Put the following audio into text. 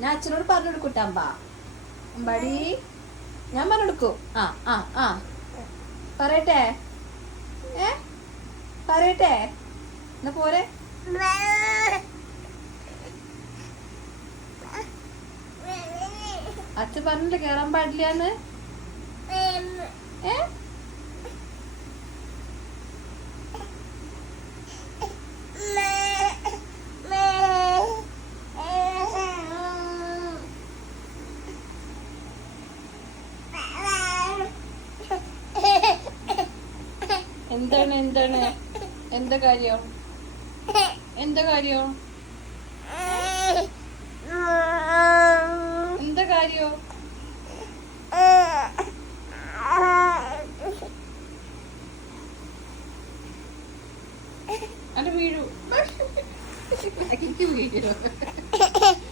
ഞാൻ അച്ഛനോട് പറഞ്ഞു കൊടുക്കൂട്ടാ അമ്പ അമ്പാടി. ഞാൻ പറഞ്ഞു കൊടുക്കും ആ ആ ആ. പറയട്ടെ. ഏ? പറയട്ടെ. എന്നാ പോരെ? അച്ഛൻ പറഞ്ഞില്ല കേറാൻ പാടില്ലാന്ന് ഏ? എന്താണ് എന്താണ്? എന്താ കാര്യം? എന്താ കാര്യം? എന്താ കാര്യോ? അത് വീഴു. കിട്ടി